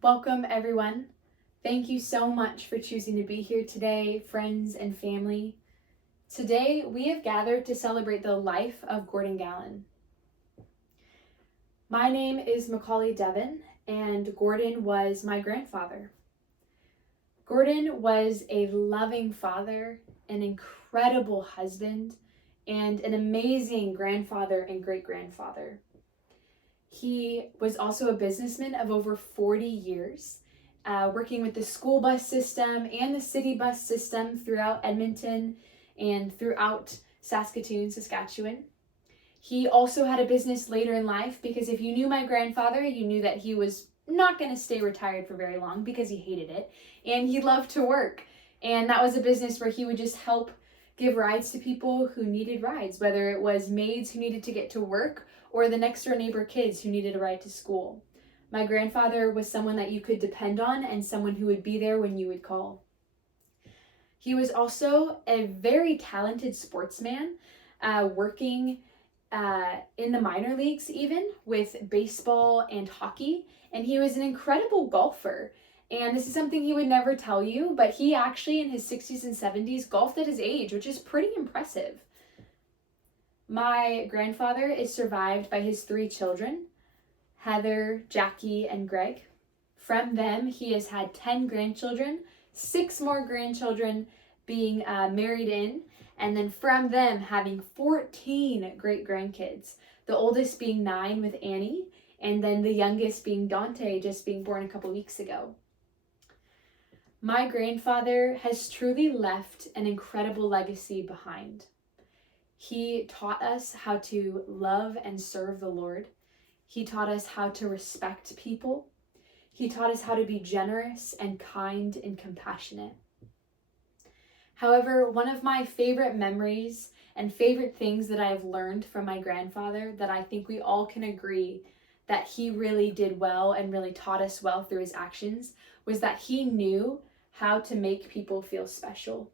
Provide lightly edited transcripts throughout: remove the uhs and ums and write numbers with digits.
Welcome, everyone. Thank you so much for choosing to be here today, friends and family. Today, we have gathered to celebrate the life of Gordon Gallen. My name is Macaulay Devon, and Gordon was my grandfather. Gordon was a loving father, an incredible husband, and an amazing grandfather and great-grandfather. He was also a businessman of over 40 years, working with the school bus system and the city bus system throughout Edmonton and throughout Saskatoon, Saskatchewan. He also had a business later in life because if you knew my grandfather, you knew that he was not going to stay retired for very long because he hated it and he loved to work. And that was a business where he would just help give rides to people who needed rides, whether it was maids who needed to get to work or the next door neighbor kids who needed a ride to school. My grandfather was someone that you could depend on and someone who would be there when you would call. He was also a very talented sportsman, working in the minor leagues even with baseball and hockey, and he was an incredible golfer. And this is something he would never tell you, but he actually in his 60s and 70s golfed at his age, which is pretty impressive. My grandfather is survived by his 3 children, Heather, Jackie, and Greg. From them, he has had 10 grandchildren, 6 more grandchildren being married in, and then from them having 14 great-grandkids, the oldest being 9 with Annie, and then the youngest being Dante, just being born a couple weeks ago. My grandfather has truly left an incredible legacy behind. He taught us how to love and serve the Lord. He taught us how to respect people. He taught us how to be generous and kind and compassionate. However, one of my favorite memories and favorite things that I have learned from my grandfather that I think we all can agree that he really did well and really taught us well through his actions was that he knew how to make people feel special.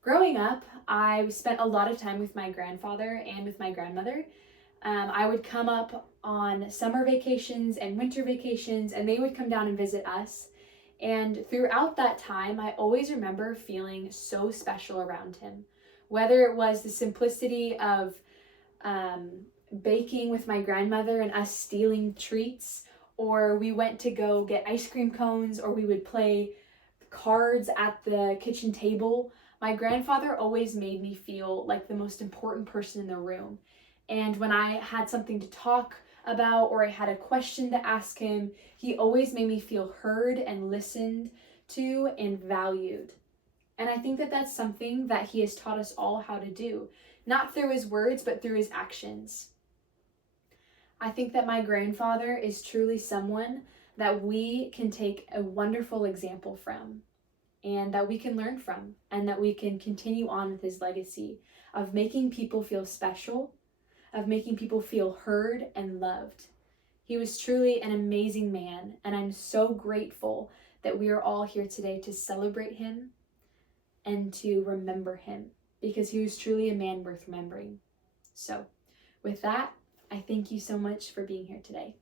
Growing up, I spent a lot of time with my grandfather and with my grandmother. I would come up on summer vacations and winter vacations, and they would come down and visit us. And throughout that time, I always remember feeling so special around him. Whether it was the simplicity of baking with my grandmother and us stealing treats, or we went to go get ice cream cones, or we would play cards at the kitchen table, my grandfather always made me feel like the most important person in the room. And when I had something to talk about or I had a question to ask him, he always made me feel heard and listened to and valued. And I think that that's something that he has taught us all how to do, not through his words, but through his actions. I think that my grandfather is truly someone that we can take a wonderful example from and that we can learn from and that we can continue on with his legacy of making people feel special, of making people feel heard and loved. He was truly an amazing man, and I'm so grateful that we are all here today to celebrate him and to remember him because he was truly a man worth remembering. So with that, I thank you so much for being here today.